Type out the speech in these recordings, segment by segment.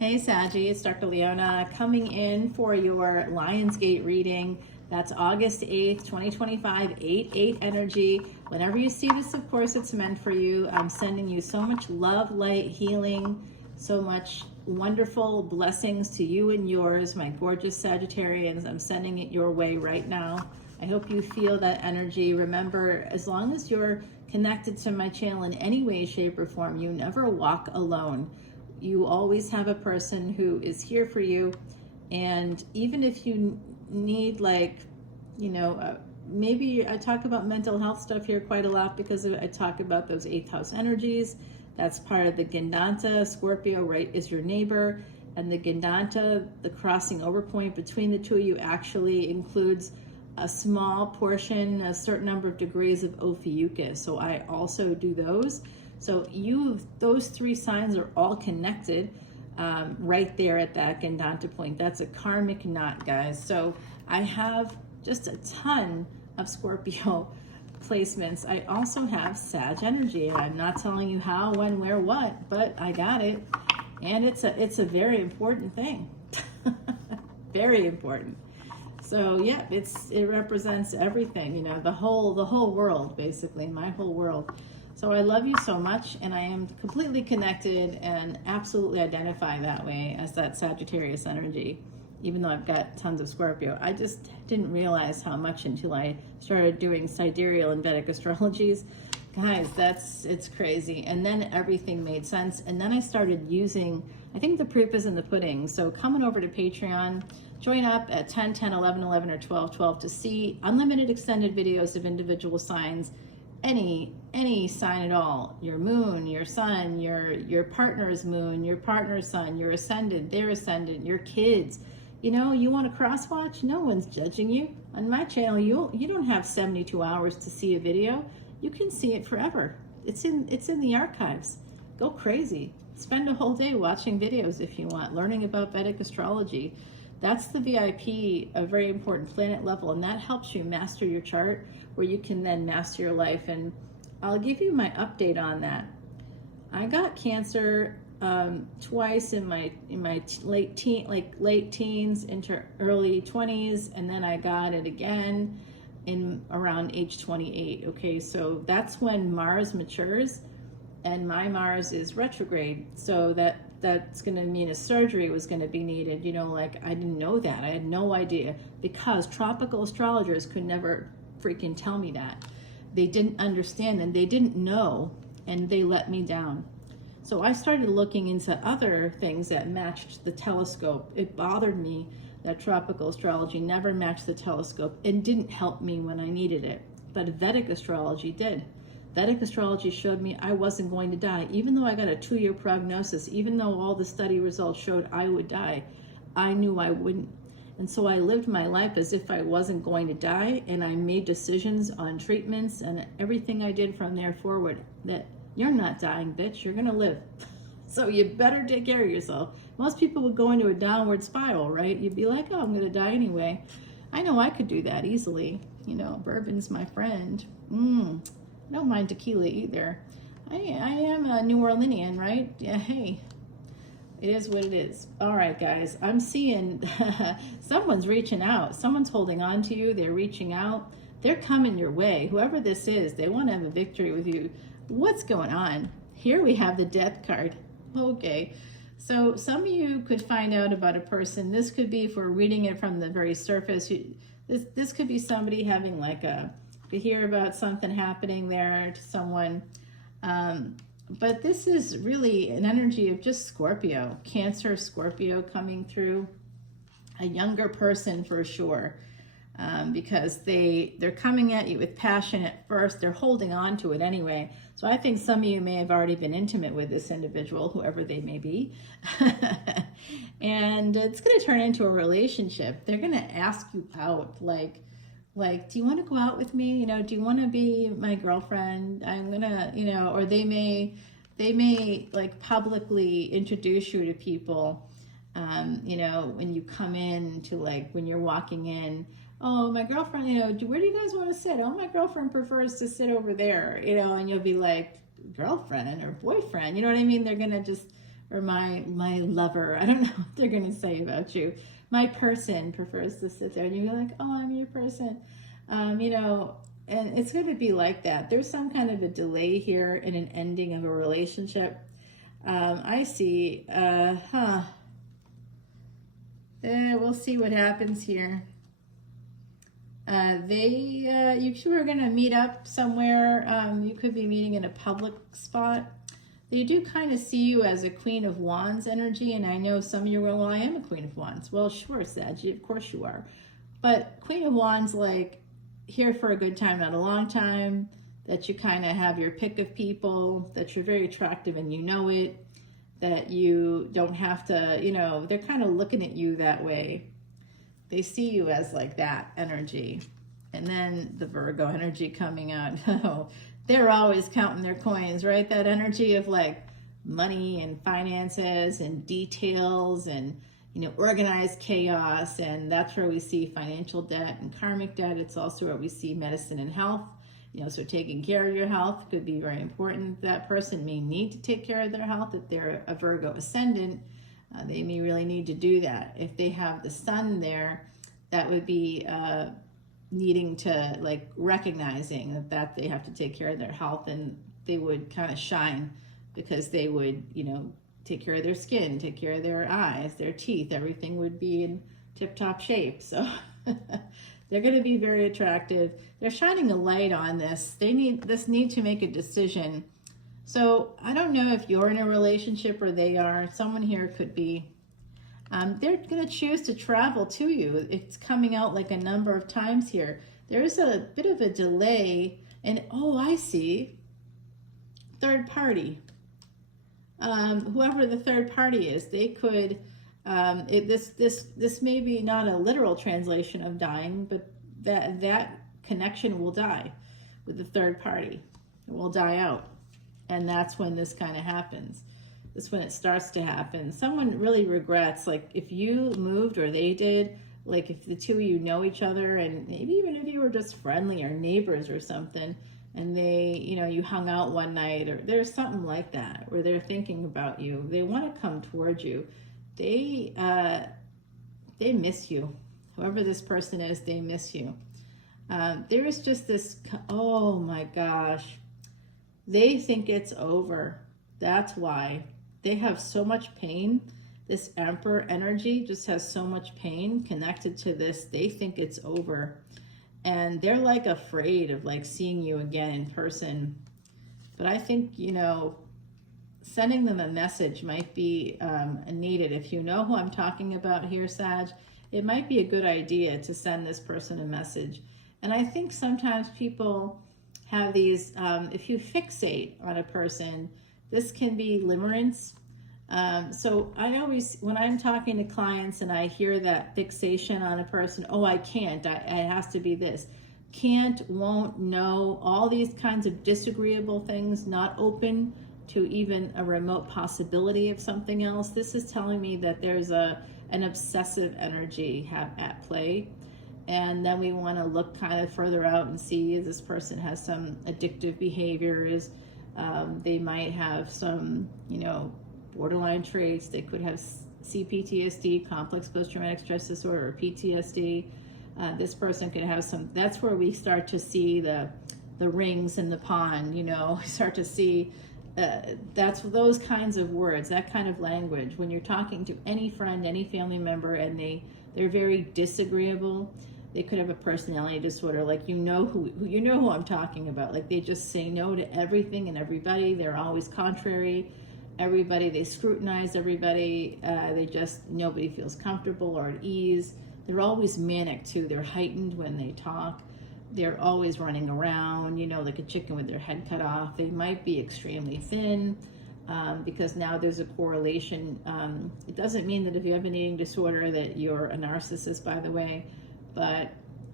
Hey Saggy, it's Dr. Leona coming in for your Lionsgate reading. That's August 8th, 2025, 8/8 energy. Whenever you see this, of course, it's meant for you. I'm sending you so much love, light, healing, so much wonderful blessings to you and yours, my gorgeous Sagittarians. I'm sending it your way right now. I hope you feel that energy. Remember, as long as you're connected to my channel in any way, shape, or form, you never walk alone. You always have a person who is here for you. And even if you need, like, maybe I talk about mental health stuff here quite a lot because I talk about those 8th house energies. That's part of the Gandanta. Scorpio, right, is your neighbor. And the Gandanta, the crossing over point between the two of you, actually includes a small portion, a certain number of degrees of Ophiuchus. So I also do those. So those three signs are all connected right there at that Gandanta point. That's a karmic knot, guys. So I have just a ton of Scorpio placements. I also have Sag energy, and I'm not telling you how, when, where, what, but I got it. And it's a very important thing. Very important. So yeah, it represents everything, the whole world, basically, my whole world. So I love you so much, and I am completely connected and absolutely identify that way as that Sagittarius energy, even though I've got tons of Scorpio. I just didn't realize how much until I started doing sidereal and Vedic astrologies. Guys, it's crazy. And then everything made sense. And then I started using, I think the proof is in the pudding. So coming over to Patreon, join up at 10, 10, 11, 11, or 12, 12 to see unlimited extended videos of individual signs. Any sign at all, your moon, your sun, your partner's moon, your partner's sun, your ascendant, their ascendant, your kids. You want to cross watch? No one's judging you. On my channel, you don't have 72 hours to see a video. You can see it forever. It's in the archives. Go crazy. Spend a whole day watching videos if you want, learning about Vedic astrology. That's the VIP, a very important planet level, and that helps you master your chart, where you can then master your life. And I'll give you my update on that. I got cancer twice in my late teens into early 20s, and then I got it again in around age 28. Okay, so that's when Mars matures, and my Mars is retrograde, so that's going to mean a surgery was going to be needed. I didn't know that. I had no idea, because tropical astrologers could never freaking tell me that. They didn't understand, and they didn't know, and they let me down. So I started looking into other things that matched the telescope. It bothered me that tropical astrology never matched the telescope and didn't help me when I needed it. But Vedic astrology did. Vedic astrology showed me I wasn't going to die. Even though I got a 2-year prognosis, even though all the study results showed I would die, I knew I wouldn't. And so I lived my life as if I wasn't going to die, and I made decisions on treatments and everything I did from there forward that you're not dying, bitch, you're gonna live. So you better take care of yourself. Most people would go into a downward spiral, right? You'd be like, oh, I'm gonna die anyway. I know I could do that easily. Bourbon's my friend. I don't mind tequila either. I am a New Orleanian, right? Yeah, hey, it is what it is. All right, guys, I'm seeing someone's reaching out. Someone's holding on to you. They're reaching out. They're coming your way. Whoever this is, they want to have a victory with you. What's going on? Here we have the Death card. Okay, so some of you could find out about a person. This could be, for reading it from the very surface, this could be somebody having to hear about something happening there to someone. But this is really an energy of just Scorpio, Cancer, Scorpio coming through. A younger person for sure, because they're coming at you with passion at first. They're holding on to it anyway. So I think some of you may have already been intimate with this individual, whoever they may be. And it's going to turn into a relationship. They're going to ask you out, like, do you want to go out with me? Do you want to be my girlfriend? I'm gonna, or they may like publicly introduce you to people, when you come in to, like, when you're walking in, oh, my girlfriend, where do you guys want to sit? Oh, my girlfriend prefers to sit over there, and you'll be like, girlfriend or boyfriend, you know what I mean? They're gonna just or my lover. I don't know what they're going to say about you. My person prefers to sit there, and you're like, oh, I'm your person. You know, and it's going to be like that. There's some kind of a delay here in an ending of a relationship. I see, we'll see what happens here. You two are going to meet up somewhere. You could be meeting in a public spot. They do kind of see you as a Queen of Wands energy, and I know some of you are going, well, I am a Queen of Wands. Well, sure, Saggy, of course you are. But Queen of Wands, like, here for a good time, not a long time, that you kind of have your pick of people, that you're very attractive and you know it, that you don't have to, you know, they're kind of looking at you that way. They see you as like that energy. And then the Virgo energy coming out. Oh, they're always counting their coins, right? That energy of like money and finances and details and, you know, organized chaos. And that's where we see financial debt and karmic debt. It's also where we see medicine and health. You know, so taking care of your health could be very important. That person may need to take care of their health. If they're a Virgo ascendant, they may really need to do that. If they have the sun there, that would be needing to, like, recognizing that they have to take care of their health, and they would kind of shine because they would, you know, take care of their skin, take care of their eyes, their teeth, everything would be in tip-top shape. So they're going to be very attractive. They're shining a light on this. They need to make a decision. So I don't know if you're in a relationship or they are. Someone here could be. They're going to choose to travel to you. It's coming out like a number of times here. There's a bit of a delay. And, oh, I see. Third party. Whoever the third party is, they could, this may be not a literal translation of dying, but that connection will die with the third party. It will die out. And that's when this kind of happens. That's when it starts to happen. Someone really regrets, like if you moved or they did, like if the two of you know each other, and maybe even if you were just friendly or neighbors or something, and they, you know, you hung out one night, or there's something like that where they're thinking about you. They want to come towards you. They miss you. Whoever this person is, they miss you. There is just this, oh my gosh. They think it's over. That's why. They have so much pain. This Emperor energy just has so much pain connected to this. They think it's over. And they're like afraid of like seeing you again in person. But I think, you know, sending them a message might be needed. If you know who I'm talking about here, Sag, it might be a good idea to send this person a message. And I think sometimes people have these, if you fixate on a person, this can be limerence. So I always, when I'm talking to clients and I hear that fixation on a person, oh, I can't, it has to be this. Can't, won't, no, all these kinds of disagreeable things, not open to even a remote possibility of something else. This is telling me that there's an obsessive energy at play. And then we want to look kind of further out and see if this person has some addictive behaviors. They might have some, you know, borderline traits. They could have CPTSD, complex post-traumatic stress disorder, or PTSD. This person could have some. That's where we start to see the rings in the pond. You know, we start to see that's those kinds of words, that kind of language. When you're talking to any friend, any family member, and they're very disagreeable. They could have a personality disorder, like you know who I'm talking about. Like they just say no to everything and everybody. They're always contrary. Everybody, they scrutinize everybody. Nobody feels comfortable or at ease. They're always manic too. They're heightened when they talk. They're always running around, you know, like a chicken with their head cut off. They might be extremely thin because now there's a correlation. It doesn't mean that if you have an eating disorder that you're a narcissist, by the way. But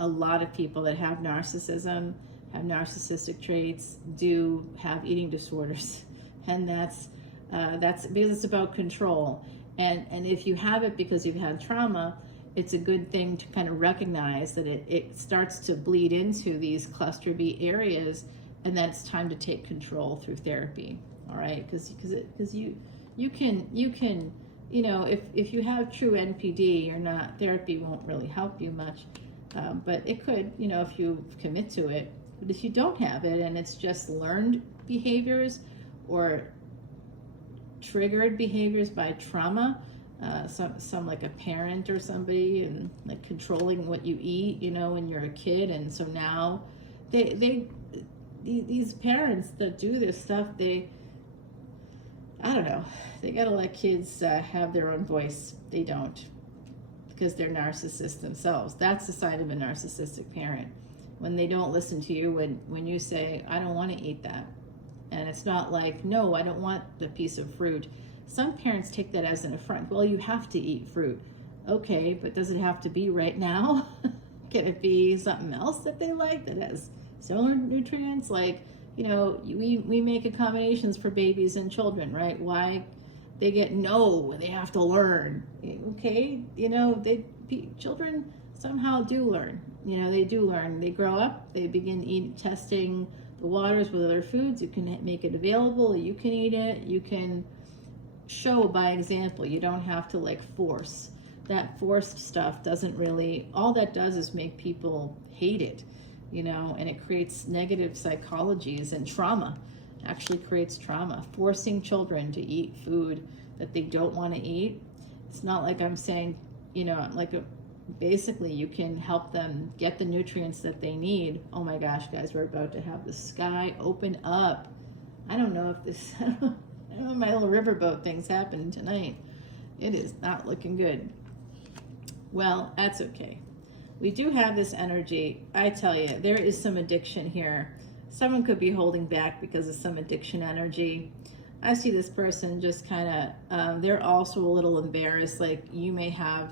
a lot of people that have narcissism, have narcissistic traits, do have eating disorders. And that's because it's about control. And if you have it because you've had trauma, it's a good thing to kind of recognize that it starts to bleed into these cluster B areas, and that it's time to take control through therapy. All right, because you can, you know, if you have true NPD, you're not, therapy won't really help you much. But it could, you know, if you commit to it. But if you don't have it and it's just learned behaviors or triggered behaviors by trauma, some like a parent or somebody, and like controlling what you eat, you know, when you're a kid, and so now these parents that do this stuff, I don't know, they gotta let kids have their own voice. They don't, because they're narcissists themselves. That's the sign of a narcissistic parent, when they don't listen to you when you say, I don't want to eat that. And it's not like, no, I don't want the piece of fruit. Some parents take that as an affront. Well, you have to eat fruit. Okay, but does it have to be right now? Can it be something else that they like that has similar nutrients? Like, you know, we make accommodations for babies and children, right? Why they get no, they have to learn. Okay, you know, children somehow do learn. You know, they do learn. They grow up, they begin testing the waters with other foods. You can make it available, you can eat it, you can show by example. You don't have to like force. That forced stuff doesn't really, all that does is make people hate it, you know, and it creates negative psychologies, and trauma. Actually creates trauma. Forcing children to eat food that they don't want to eat. It's not like I'm saying, you know, like basically you can help them get the nutrients that they need. Oh my gosh, guys, we're about to have the sky open up. I don't know if this, I don't know if my little riverboat thing's happening tonight. It is not looking good. Well, that's okay. We do have this energy. I tell you, there is some addiction here. Someone could be holding back because of some addiction energy. I see this person just kind of, they're also a little embarrassed. Like, you may have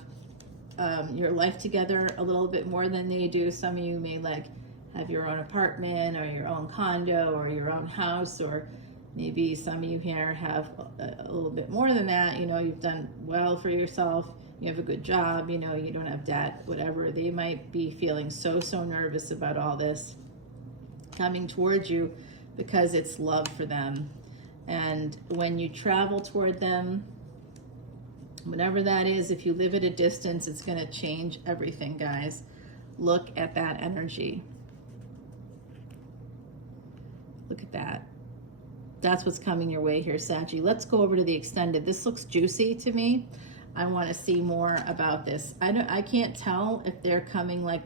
your life together a little bit more than they do. Some of you may like have your own apartment or your own condo or your own house, or maybe some of you here have a little bit more than that. You know, you've done well for yourself. You have a good job, you know, you don't have debt, whatever. They might be feeling so nervous about all this coming towards you because it's love for them. And when you travel toward them, whatever that is, if you live at a distance, it's going to change everything, guys. Look at that energy. Look at that. That's what's coming your way here, Saggy. Let's go over to the extended. This looks juicy to me. I want to see more about this. I can't tell if they're coming like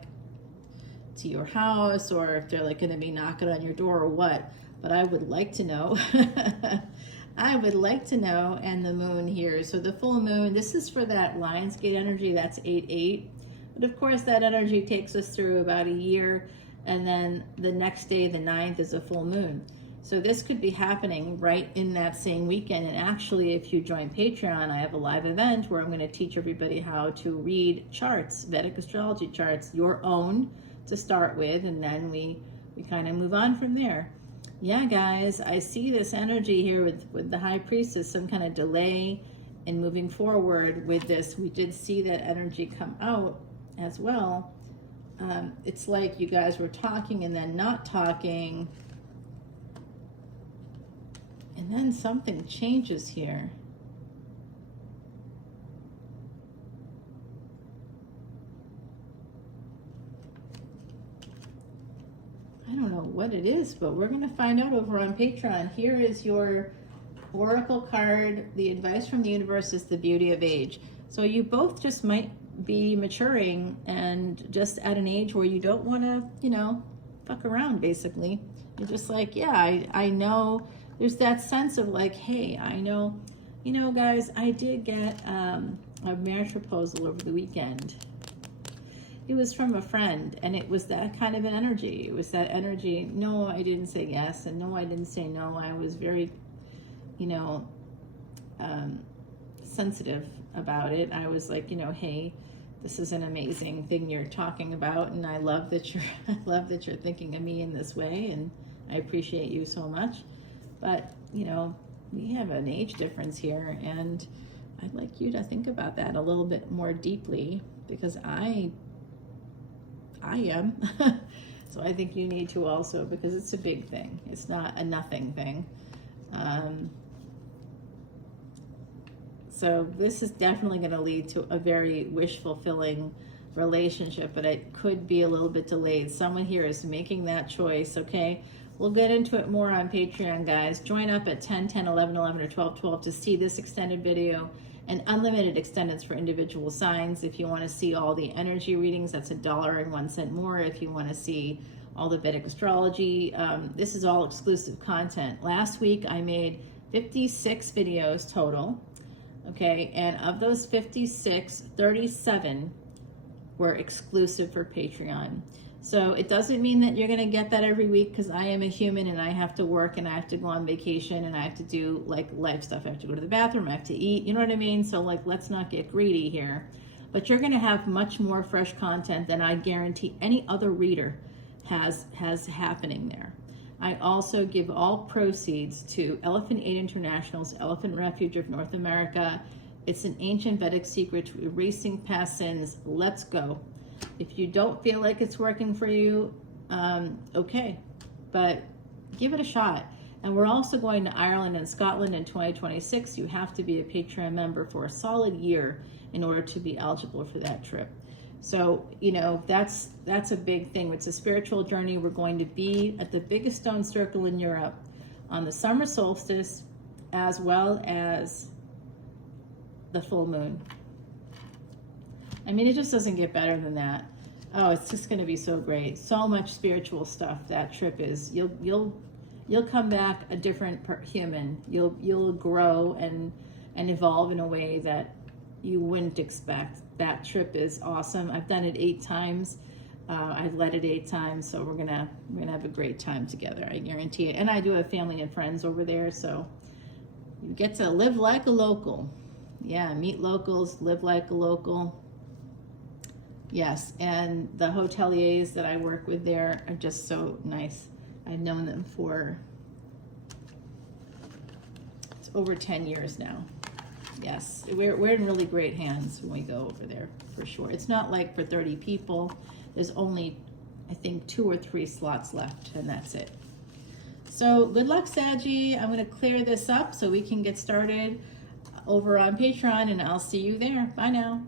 to your house or if they're like going to be knocking on your door or what, but I would like to know. I would like to know. And the moon here. So the full moon, this is for that Lionsgate energy. That's 8/8. But of course that energy takes us through about a year. And then the next day, the 9th, is a full moon. So this could be happening right in that same weekend. And actually, if you join Patreon, I have a live event where I'm going to teach everybody how to read charts, Vedic astrology charts, your own to start with, and then we kind of move on from there. Yeah, guys, I see this energy here with the High Priestess, some kind of delay in moving forward with this. We did see that energy come out as well. It's like you guys were talking and then not talking. And then something changes here. I don't know what it is, but we're going to find out over on Patreon. Here is your oracle card. The advice from the universe is the beauty of age. So you both just might be maturing and just at an age where you don't want to, you know, fuck around, basically. You're just like, yeah, I know. There's that sense of like, hey, I know, you know, guys, I did get a marriage proposal over the weekend. It was from a friend, and it was that kind of an energy. It was that energy, no, I didn't say yes, and no, I didn't say no. I was very, you know, sensitive about it. I was like, you know, hey, this is an amazing thing you're talking about, and I love that you're thinking of me in this way, and I appreciate you so much. But, you know, we have an age difference here, and I'd like you to think about that a little bit more deeply, because I am. So I think you need to also, because it's a big thing. It's not a nothing thing. So this is definitely going to lead to a very wish-fulfilling relationship, but it could be a little bit delayed. Someone here is making that choice, okay? We'll get into it more on Patreon, guys. Join up at 10, 10, 11, 11, or 12, 12 to see this extended video and unlimited extendeds for individual signs. If you want to see all the energy readings, that's $1.01 more. If you want to see all the Vedic astrology, this is all exclusive content. Last week, I made 56 videos total, okay? And of those 56, 37 were exclusive for Patreon. So it doesn't mean that you're going to get that every week, because I am a human and I have to work and I have to go on vacation and I have to do like life stuff. I have to go to the bathroom, I have to eat, you know what I mean? So like, let's not get greedy here. But you're going to have much more fresh content than I guarantee any other reader has happening there. I also give all proceeds to Elephant Aid International's Elephant Refuge of North America. It's an ancient Vedic secret to erasing past sins. Let's go. If you don't feel like it's working for you, okay, but give it a shot. And we're also going to Ireland and Scotland in 2026. You have to be a Patreon member for a solid year in order to be eligible for that trip. So, you know, that's a big thing. It's a spiritual journey. We're going to be at the biggest stone circle in Europe on the summer solstice, as well as the full moon. I mean, it just doesn't get better than that. Oh, it's just going to be so great. So much spiritual stuff that trip is. You'll come back a different human. You'll grow and evolve in a way that you wouldn't expect. That trip is awesome. I've done it 8 times. I've led it 8 times, so we're gonna have a great time together. I guarantee it. And I do have family and friends over there, so you get to live like a local. Yeah, meet locals, live like a local. Yes, and the hoteliers that I work with there are just so nice. I've known them for it's over 10 years now. Yes, we're in really great hands when we go over there, for sure. It's not like for 30 people. There's only, I think, 2 or 3 slots left, and that's it. So good luck, Saggy. I'm going to clear this up so we can get started over on Patreon, and I'll see you there. Bye now.